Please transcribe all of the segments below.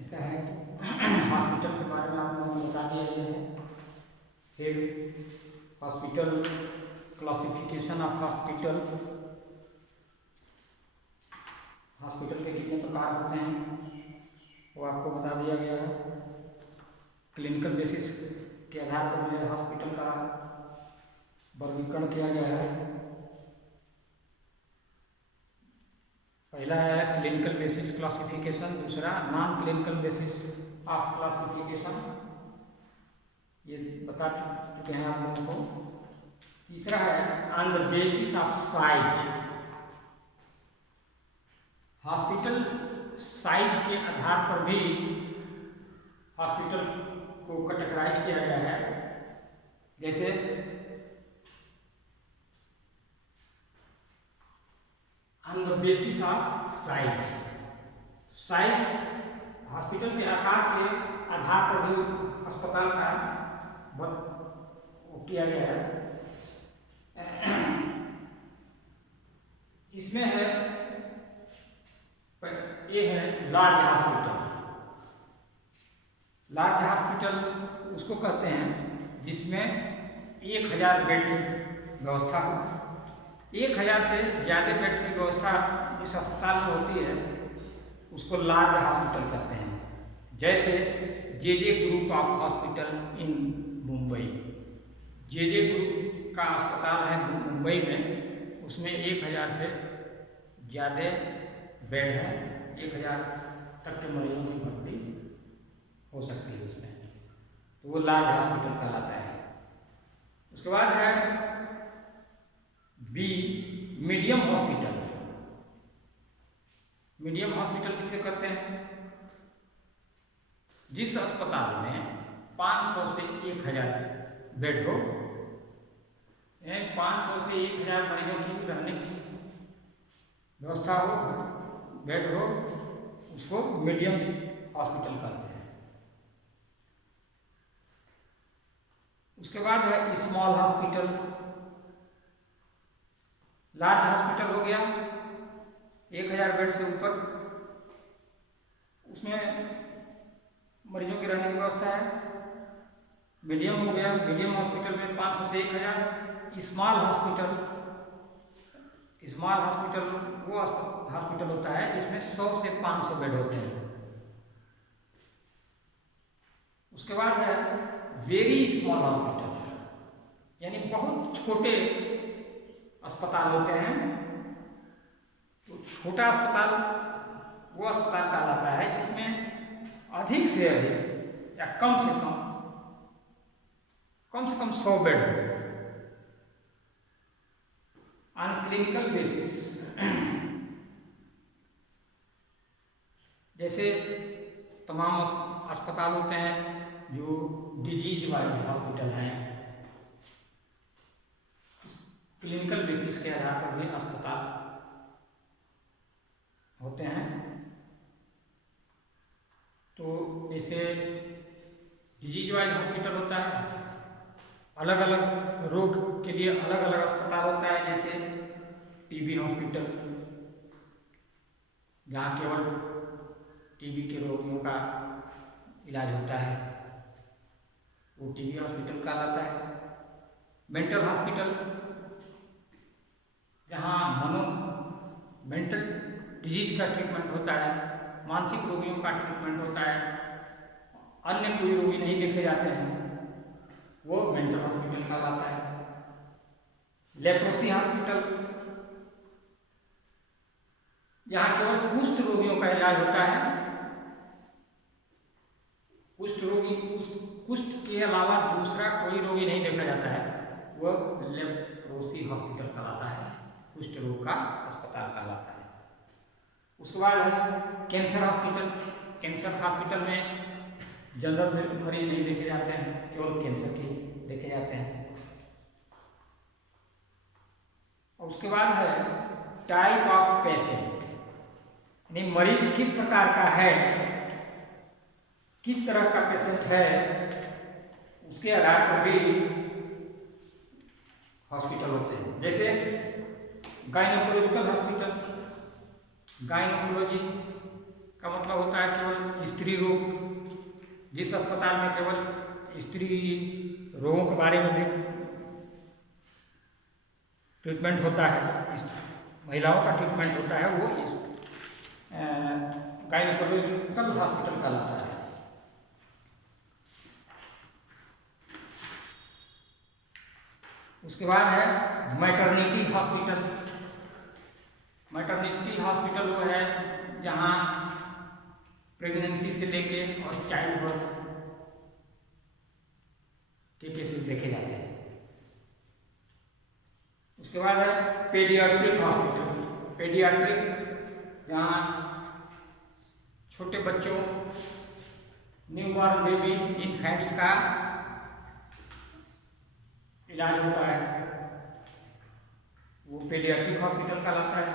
ऐसा है कि हॉस्पिटल के बारे में आप लोगों को बता दिया गया है। फिर hospital, classification of hospital, hospital के कितने प्रकार होते हैं वो आपको बता दिया गया है। क्लिनिकल बेसिस के आधार पर जो है हॉस्पिटल का वर्गीकरण किया गया है। पहला है क्लिनिकल बेसिस क्लासिफिकेशन, दूसरा non clinical basis of classification, ये बता चुके हैं आप लोगों को। तीसरा है on the basis of size, hospital size के आधार पर भी हॉस्पिटल को कैटेगराइज किया गया है। जैसे on the basis of size, size hospital के आकार के आधार पर भी अस्पताल का किया गया है। इसमें है, ये है लार्ज हॉस्पिटल। लार्ज हॉस्पिटल उसको कहते हैं जिसमें 1000 बेड की व्यवस्था हो। 1000 से ज़्यादा बेड की व्यवस्था जिस अस्पताल में होती है उसको लार्ज हॉस्पिटल कहते हैं। जैसे J group of hospital in Mumbai, J group का अस्पताल है मुंबई में, उसमें 1000 से ज़्यादा बेड है, 1000 तक के मरीजों की भर्ती हो सकती है उसमें, तो वो लार्ज हॉस्पिटल कहलाता है। उसके बाद है B, medium hospital. Medium hospital किसे कहते हैं? जिस अस्पताल में 500 से 1000 बेड हो, 500 से 1000 मरीजों की रहने की व्यवस्था हो, बेड हो, उसको मीडियम हॉस्पिटल कहते हैं। उसके बाद है स्मॉल हॉस्पिटल। लार्ज हॉस्पिटल हो गया 1000 बेड से ऊपर, उसमें मरीजों के रहने की व्यवस्था है। मीडियम हो गया, मीडियम हॉस्पिटल में 500 से 1000। स्मॉल हॉस्पिटल, स्मॉल हॉस्पिटल वो हॉस्पिटल होता है जिसमें 100 से 500 बेड होते हैं। उसके बाद है वेरी स्मॉल हॉस्पिटल, यानी बहुत छोटे अस्पताल होते हैं। तो छोटा अस्पताल वो अस्पताल कहलाता है जिसमें अधिक से अधिक या कम से कम 100 बेड हो। ऑन क्लिनिकल बेसिस, जैसे तमाम अस्पताल होते हैं जो डिजीज वाले हॉस्पिटल हैं, क्लिनिकल बेसिस के आधार पर भी अस्पताल होते हैं। तो जैसे डिजीज वाइज हॉस्पिटल होता है, अलग अलग रोग के लिए अलग अलग अस्पताल होता है। जैसे टीबी हॉस्पिटल, जहाँ केवल टीबी के रोगियों का इलाज होता है, वो टीबी हॉस्पिटल कहलाता है। मेंटल हॉस्पिटल, जहाँ मेंटल डिजीज का ट्रीटमेंट होता है, मानसिक रोगियों का ट्रीटमेंट होता है, अन्य कोई रोगी नहीं देखे जाते हैं, वो मेंटल हॉस्पिटल कहलाता है। लेप्रोसी हॉस्पिटल, जहाँ केवल कुष्ठ रोगियों का इलाज होता है, कुष्ठ रोगी, कुष्ठ के अलावा दूसरा कोई रोगी नहीं देखा जाता है, वो लेप्रोसी हॉस्पिटल कहलाता है, कुष्ठ रोग का अस्पताल कहलाता है। उसके बाद है कैंसर हॉस्पिटल। कैंसर हॉस्पिटल में जनरल मरीज नहीं देखे जाते हैं, केवल कैंसर के देखे जाते हैं। और उसके बाद है टाइप ऑफ पेशेंट, यानी मरीज किस प्रकार का है, किस तरह का पेशेंट है, उसके आधार पर भी हॉस्पिटल होते हैं। जैसे गायनोकोलॉजिकल हॉस्पिटल, गायनोकोलॉजी का मतलब होता है केवल स्त्री रोग। जिस अस्पताल में केवल स्त्री रोगों के बारे में ट्रीटमेंट होता है, महिलाओं का ट्रीटमेंट होता है, वो गायनिकोलॉजिकल हॉस्पिटल कहलाता है। उसके बाद है मैटरनिटी हॉस्पिटल। मैटरनिटी हॉस्पिटल वो है जहाँ प्रेगनेंसी से लेके और चाइल्ड बर्थ के केसेस देखे जाते हैं। उसके बाद है पेडियाट्रिक हॉस्पिटल। पेडियाट्रिक जहाँ छोटे बच्चों, न्यूबॉर्न बेबी, इन्फेंट्स का इलाज होता है, वो पेडियाट्रिक हॉस्पिटल कहलाता है।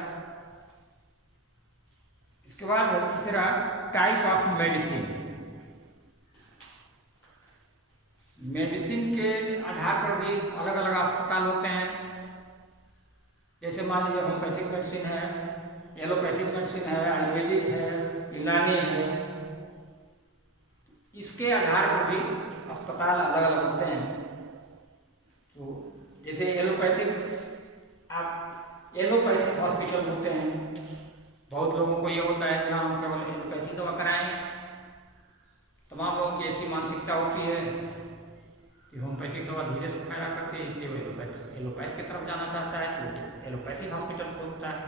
इसके बाद है तीसरा टाइप ऑफ मेडिसिन। मेडिसिन के आधार पर भी अलग अलग अस्पताल होते हैं। जैसे मान लीजिए होम्योपैथिक मेडिसिन है, एलोपैथिक मेडिसिन है, आयुर्वेदिक है, यूनानी है। इसके आधार पर भी अस्पताल अलग अलग होते हैं। तो जैसे एलोपैथिक हॉस्पिटल होते हैं, बहुत लोगों को ये होता है कि हम केवल एलोपैथिक दवा कराएं। तमाम लोगों की ऐसी मानसिकता होती है कि होम्योपैथिक दवा धीरे से फायदा करती है, इसलिए वो एलोपैथ की तरफ जाना चाहता है, तो एलोपैथिक हॉस्पिटल खोलता है,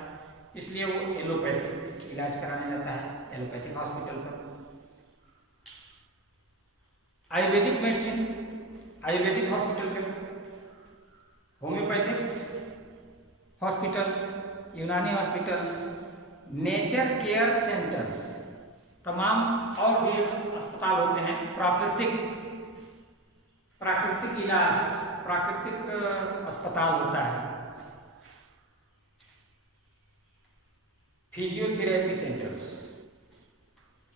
इसलिए वो एलोपैथिक इलाज कराने जाता है एलोपैथिक हॉस्पिटल पर। आयुर्वेदिक मेडिसिन, आयुर्वेदिक हॉस्पिटल पे, होम्योपैथिक हॉस्पिटल्स, यूनानी हॉस्पिटल्स, नेचर केयर सेंटर्स, तमाम और भी अस्पताल होते हैं। प्राकृतिक इलाज, प्राकृतिक अस्पताल होता है। फिजियोथेरेपी सेंटर्स,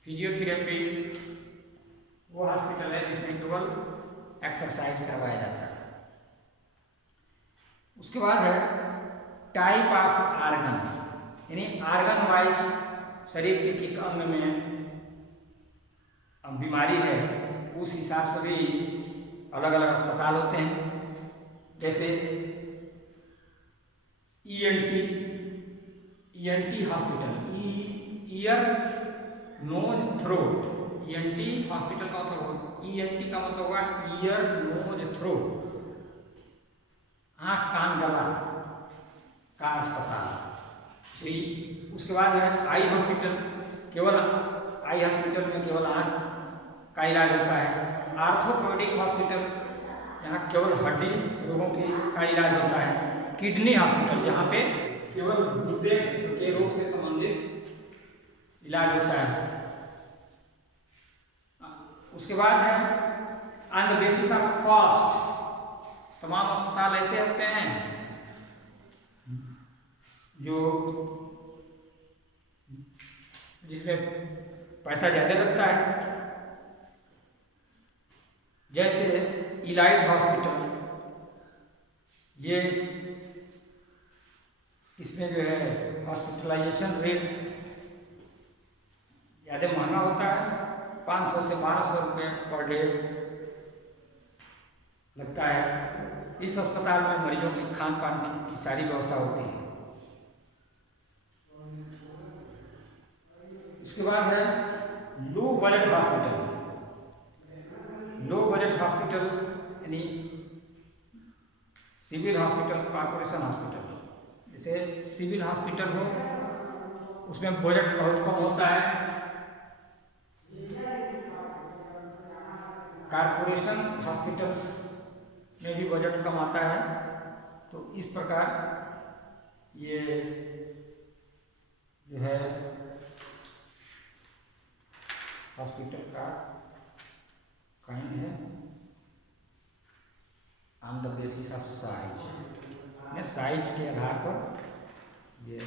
फिजियोथेरेपी वो हॉस्पिटल है जिसमें केवल एक्सरसाइज करवाया जाता है। उसके बाद है टाइप ऑफ आर्गन, यानी आर्गन वाइज शरीर के किस अंग में बीमारी है, उस हिसाब से भी अलग अलग अस्पताल होते हैं। जैसे ENT hospital, ear nose throat. ENT hospital का मतलब, ईएनटी का मतलब हुआ ईयर नोज थ्रोट, आँख कान गला का अस्पताल। उसके बाद है आई हॉस्पिटल, केवल आई हॉस्पिटल में केवल आँख का इलाज होता है। आर्थोपेडिक हॉस्पिटल, यहाँ केवल हड्डी रोगों का इलाज होता है। किडनी हॉस्पिटल, यहाँ पे केवल गुर्दे के रोग से संबंधित इलाज होता है। उसके बाद है on the basis of cost, तमाम अस्पताल ऐसे होते हैं जो जिसमें पैसा ज़्यादा लगता है। जैसे इलाइट हॉस्पिटल, ये इसमें जो है हॉस्पिटलाइजेशन रेट ज़्यादा महंगा होता है, 500 से 1200 रुपये पर डे लगता है। इस अस्पताल में मरीजों की खान पान की सारी व्यवस्था होती है। इसके बाद है low budget hospital. Low budget hospital यानी सिविल हॉस्पिटल, कॉर्पोरेशन हॉस्पिटल। जैसे सिविल हॉस्पिटल हो, उसमें बजट बहुत कम होता है। कॉर्पोरेशन हॉस्पिटल्स में भी बजट कम आता है। तो इस प्रकार ये जो है हॉस्पिटल का काइंड है on the basis of size, size के आधार पर ये